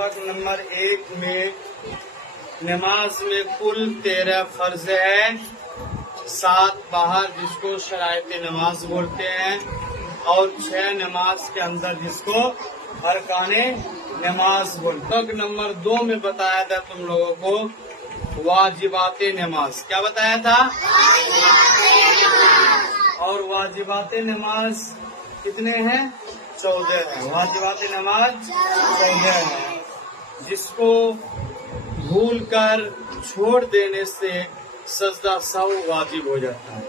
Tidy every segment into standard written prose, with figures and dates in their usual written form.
सबक नंबर 1 में नमाज में कुल 13 फर्ज है, 7 बाहर जिसको शरायत नमाज बोलते हैं और 6 नमाज के अंदर जिसको अरकाने नमाज बोलते हैं। सबक नंबर 2 में बताया था तुम लोगों को वाजिबाते नमाज। क्या बताया था? और वाजिबाते नमाज कितने हैं? 14 है। वाजिबाते नमाज 14 है, जिसको भूल कर छोड़ देने से सजदा सहू वाजिब हो जाता है।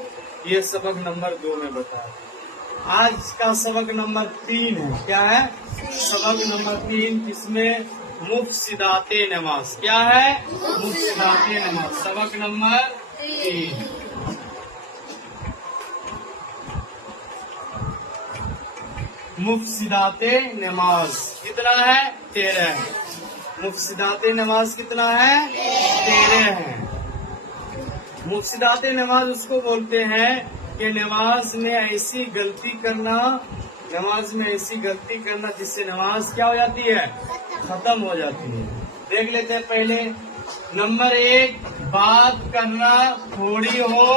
ये सबक नंबर 2 में बताया। आज का सबक नंबर 3 है। क्या है? सबक नंबर 3, इसमें मुफ्सिदाते नमाज। क्या है? मुफ्सिदाते नमाज। सबक नंबर 3 मुफ्सिदाते नमाज कितना है? 13 है। मुफ्सिदाते नमाज कितना है? 13 है। मुफ्सिदाते नमाज उसको बोलते हैं कि नमाज में ऐसी गलती करना जिससे नमाज क्या हो जाती है? खत्म हो जाती है। देख लेते हैं पहले। नंबर 1, बात करना थोड़ी हो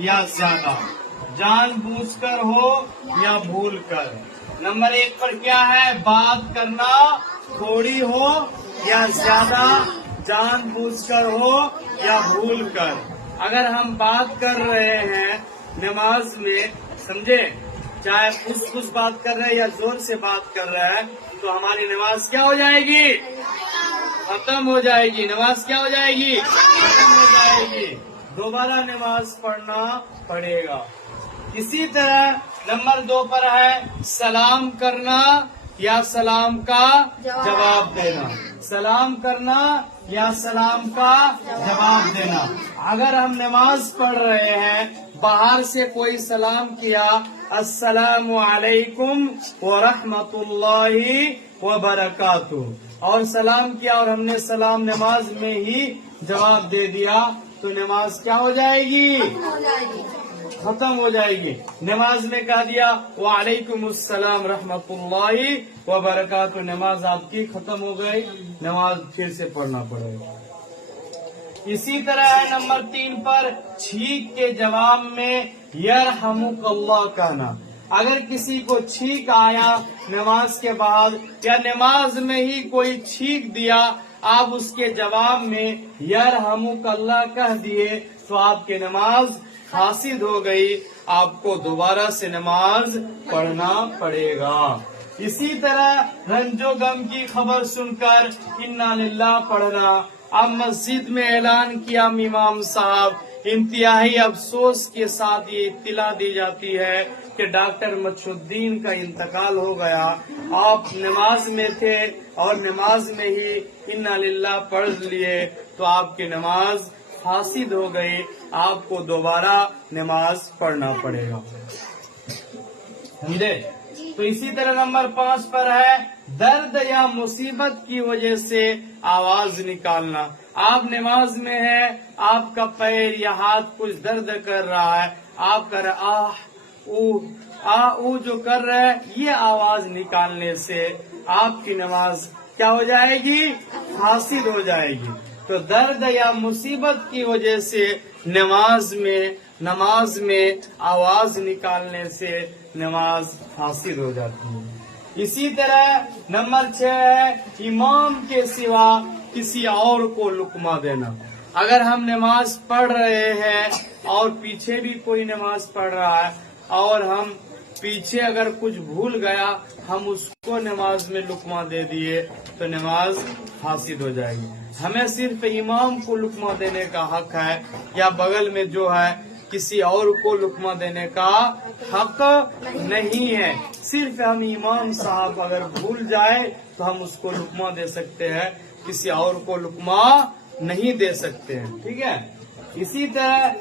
या ज्यादा, जानबूझकर हो या भूल कर। नंबर 1 पर क्या है? बात करना थोड़ी हो या ज्यादा, जानबूझकर हो या भूल कर। अगर हम बात कर रहे हैं नमाज में, समझे, चाहे फुस बात कर रहे हैं या जोर से बात कर रहे हैं, तो हमारी नमाज क्या हो जाएगी? खत्म हो जाएगी। नमाज क्या हो जाएगी? खत्म हो जाएगी। दोबारा नमाज पढ़ना पड़ेगा। इसी तरह नंबर 2 पर है सलाम करना या सलाम का जवाब देना। सलाम करना या सलाम का जवाब देना। अगर हम नमाज पढ़ रहे हैं, बाहर से कोई सलाम किया, अस्सलामु अलैकुम व रहमतुल्लाहि व बरकातुहू, और सलाम किया और हमने सलाम नमाज में ही जवाब दे दिया, तो नमाज क्या हो जाएगी? खत्म हो जाएगी। नमाज में कह दिया वालेकुम अस्सलाम रहमतुल्लाहि व बरकातुहू, नमाज आपकी खत्म हो गई। नमाज फिर से पढ़ना पड़ेगा। इसी तरह है नंबर 3 पर छींक के जवाब में यरहमुकल्लाह कहना। अगर किसी को छींक आया नमाज के बाद या नमाज में ही कोई छींक दिया, आप उसके जवाब में यरहमुकल्लाह कह दिए, तो आपकी नमाज फासिद हो गई। आपको दोबारा से नमाज पढ़ना पड़ेगा। इसी तरह रंजो गम की खबर सुनकर इन्ना लिल्लाह पढ़ना। अब मस्जिद में ऐलान किया इमाम साहब, इंतहाई अफसोस के साथ ये इत्तला दी जाती है कि डॉक्टर मछुद्दीन का इंतकाल हो गया। आप नमाज में थे और नमाज में ही इन्ना लिल्लाह पढ़ लिए, तो आपकी नमाज फासिद हो गई। आपको दोबारा नमाज पढ़ना पड़ेगा। समझे? तो इसी तरह नंबर 5 पर है दर्द या मुसीबत की वजह से आवाज निकालना। आप नमाज में हैं, आपका पैर या हाथ कुछ दर्द कर रहा है, आप कर ऊ जो कर रहे हैं, ये आवाज निकालने से आपकी नमाज क्या हो जाएगी? फासिद हो जाएगी। तो दर्द या मुसीबत की वजह से नमाज में आवाज निकालने से नमाज फासिद हो जाती है। इसी तरह नंबर 6 है इमाम के सिवा किसी और को लुकमा देना। अगर हम नमाज पढ़ रहे हैं और पीछे भी कोई नमाज पढ़ रहा है और हम पीछे अगर कुछ भूल गया, हम उसको नमाज में लुकमा दे दिए, तो नमाज फासिद हो जाएगी। हमें सिर्फ इमाम को लुकमा देने का हक है, या बगल में जो है किसी और को लुकमा देने का हक नहीं है। सिर्फ हम इमाम साहब अगर भूल जाए तो हम उसको लुकमा दे सकते हैं, किसी और को लुकमा नहीं दे सकते हैं। ठीक है? इसी तरह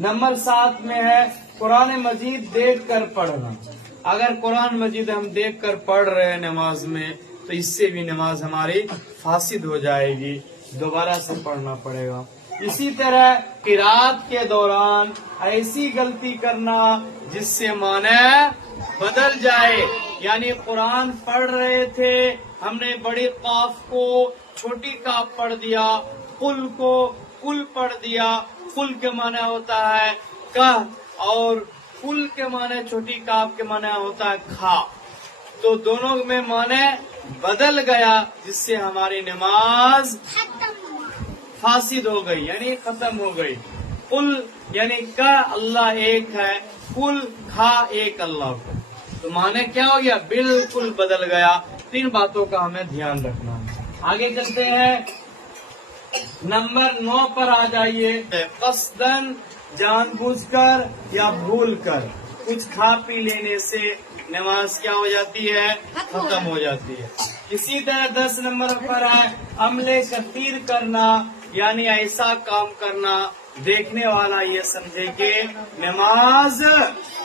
नंबर 7 में है कुरान मजीद देख कर पढ़ना। अगर कुरान मजीद हम देख कर पढ़ रहे हैं नमाज में, तो इससे भी नमाज हमारी फासिद हो जाएगी, दोबारा से पढ़ना पड़ेगा। इसी तरह किरात के दौरान ऐसी गलती करना जिससे माने बदल जाए, یعنی قرآن پڑھ رہے تھے، ہم نے بڑی قاف کو چھوٹی کاف پڑھ دیا، قل کو کل پڑھ دیا۔ قل کے معنی ہوتا ہے کہ، اور کل کے معنی چھوٹی کاف کے معنی ہوتا ہے کھا، تو دونوں میں معنی بدل گیا، جس سے ہماری نماز فاسد ہو گئی، یعنی ختم ہو گئی۔ قل یعنی کہ اللہ ایک ہے، کل کھا ایک اللہ کو، تو معنی کیا ہو گیا؟ بالکل بدل گیا۔ تین باتوں کا ہمیں دھیان رکھنا ہے۔ آگے چلتے ہیں، نمبر 9 پر آ جائیے۔ قصدن جان بوجھ کر یا بھول کر کچھ کھا پی لینے سے نماز کیا ہو جاتی ہے؟ ختم ہو جاتی ہے۔ اسی طرح 10 نمبر پر ہے عمل کثیر کرنا، یعنی ایسا کام کرنا دیکھنے والا یہ سمجھے کہ نماز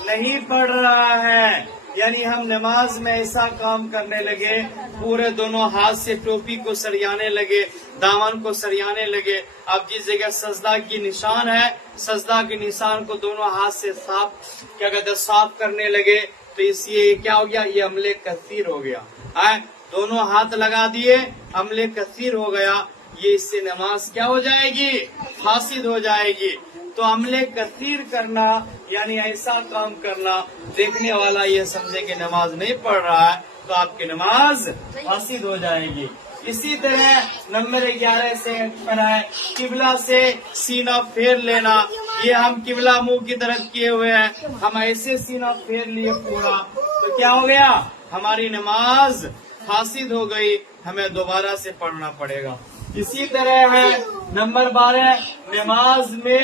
نہیں پڑھ رہا ہے، یعنی ہم نماز میں ایسا کام کرنے لگے، پورے دونوں ہاتھ سے ٹوپی کو سریانے لگے، دامن کو سریانے لگے۔ اب جس جگہ سجدہ کی نشان ہے، سجدہ کے نشان کو دونوں ہاتھ سے صاف کرنے لگے، تو اس یہ کیا ہو گیا؟ یہ عمل کثیر ہو گیا۔ دونوں ہاتھ لگا دیے، عمل کثیر ہو گیا، یہ اس سے نماز کیا ہو جائے گی؟ فاسد ہو جائے گی۔ تو عمل کثیر کرنا یعنی ایسا کام کرنا دیکھنے والا یہ سمجھے کہ نماز نہیں پڑھ رہا ہے، تو آپ کی نماز فاسد ہو جائے گی۔ اسی طرح نمبر 11 سے پر ہے قبلہ سے سینہ پھیر لینا، یہ ہم قبلہ منہ کی طرف کیے ہوئے ہیں، ہم ایسے سینہ پھیر لیے پورا، تو کیا ہو گیا؟ ہماری نماز فاسد ہو گئی، ہمیں دوبارہ سے پڑھنا پڑے گا۔ اسی طرح ہے نمبر 12 نماز میں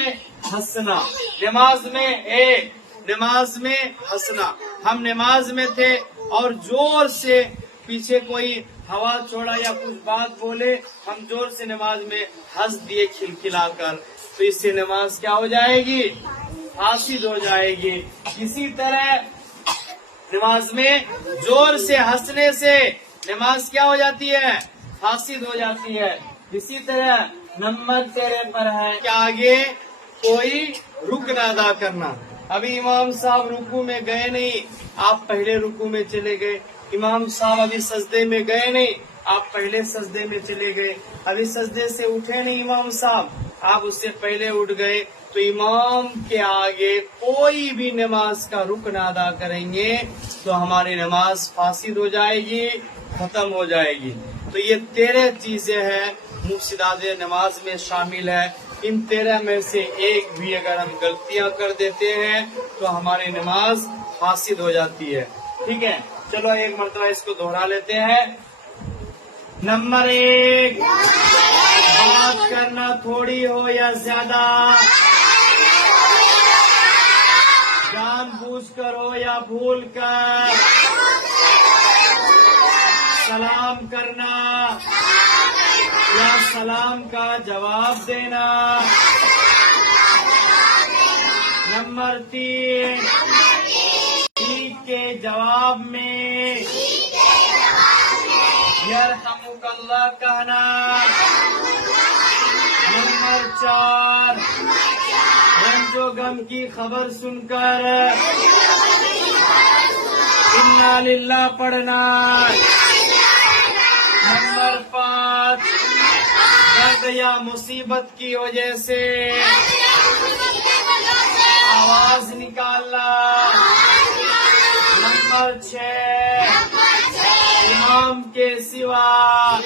ہنسنا، نماز میں ہنسنا۔ ہم نماز میں تھے اور زور سے پیچھے کوئی ہوا چھوڑا یا کچھ بات بولے، ہم زور سے نماز میں ہنس دیے کھلکھلا کر، تو اس سے نماز کیا ہو جائے گی؟ فاسد ہو جائے گی۔ اسی طرح نماز میں زور سے ہنسنے سے نماز کیا ہو جاتی ہے؟ فاسد ہو جاتی ہے۔ اسی طرح نمبر 13 پر ہے کہ آگے کوئی رکن ادا کرنا۔ ابھی امام صاحب رکوع میں گئے نہیں، آپ پہلے رکوع میں چلے گئے۔ امام صاحب ابھی سجدے میں گئے نہیں، آپ پہلے سجدے میں چلے گئے۔ ابھی سجدے سے اٹھے نہیں امام صاحب، آپ اس سے پہلے اٹھ گئے، تو امام کے آگے کوئی بھی نماز کا رکن ادا کریں گے تو ہماری نماز فاسد ہو جائے گی، ختم ہو جائے گی۔ تو یہ 13 چیزیں ہیں مفسدات نماز میں شامل ہے۔ ان 13 میں سے ایک بھی اگر ہم غلطیاں کر دیتے ہیں تو ہماری نماز فاسد ہو جاتی ہے۔ ٹھیک ہے، چلو ایک مرتبہ اس کو دوہرا لیتے ہیں۔ نمبر 1 بات کرنا تھوڑی ہو یا زیادہ، جان بوجھ کر ہو یا بھول کر، سلام کرنا یا سلام کا جواب دینا۔ نمبر 3 ٹھیک کے جواب میں یرحمک اللہ کہنا۔ نمبر 4 رنج و غم کی خبر سن کر انا للہ پڑھنا۔ نمبر 5 درد یا مصیبت کی وجہ سے آواز نکالنا۔ نمبر 6 امام کے سوا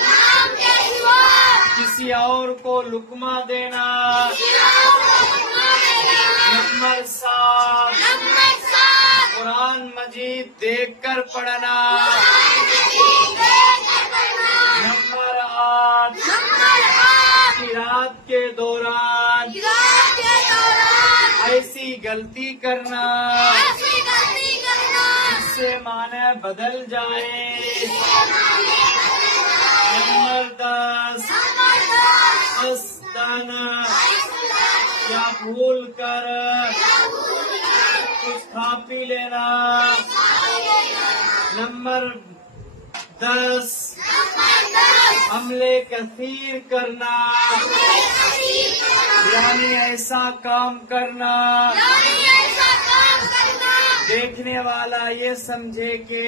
کسی اور کو لقمہ دینا۔ نمبر 7 قرآن مجید دیکھ کر پڑھنا۔ نمبر 8 قرات کے دوران ایسی غلطی کرنا جس سے معنی بدل جائے۔ نمبر 10 قصدن یا بھول کر کچھ کھا پی لینا۔ نمبر 10 عمل کثیر کرنا، یعنی ایسا کام کرنا دیکھنے والا یہ سمجھے کہ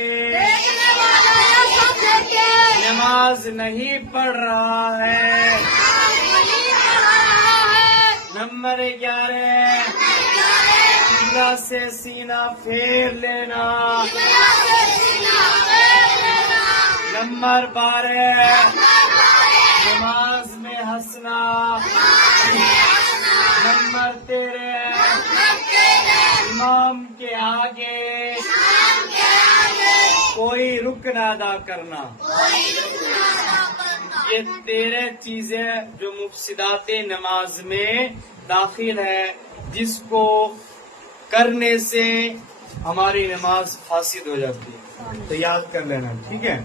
نماز نہیں پڑھ رہا ہے۔ نمبر 11 قبلہ سے سینہ پھیر لینا۔ نمبر 12 نماز میں ہنسنا۔ نمبر 13 امام کے آگے کوئی رکن ادا کرنا۔ یہ 13 چیزیں جو مفسدات نماز میں داخل ہے، جس کو کرنے سے ہماری نماز فاسد ہو جاتی ہے، تو یاد کر لینا، ٹھیک ہے۔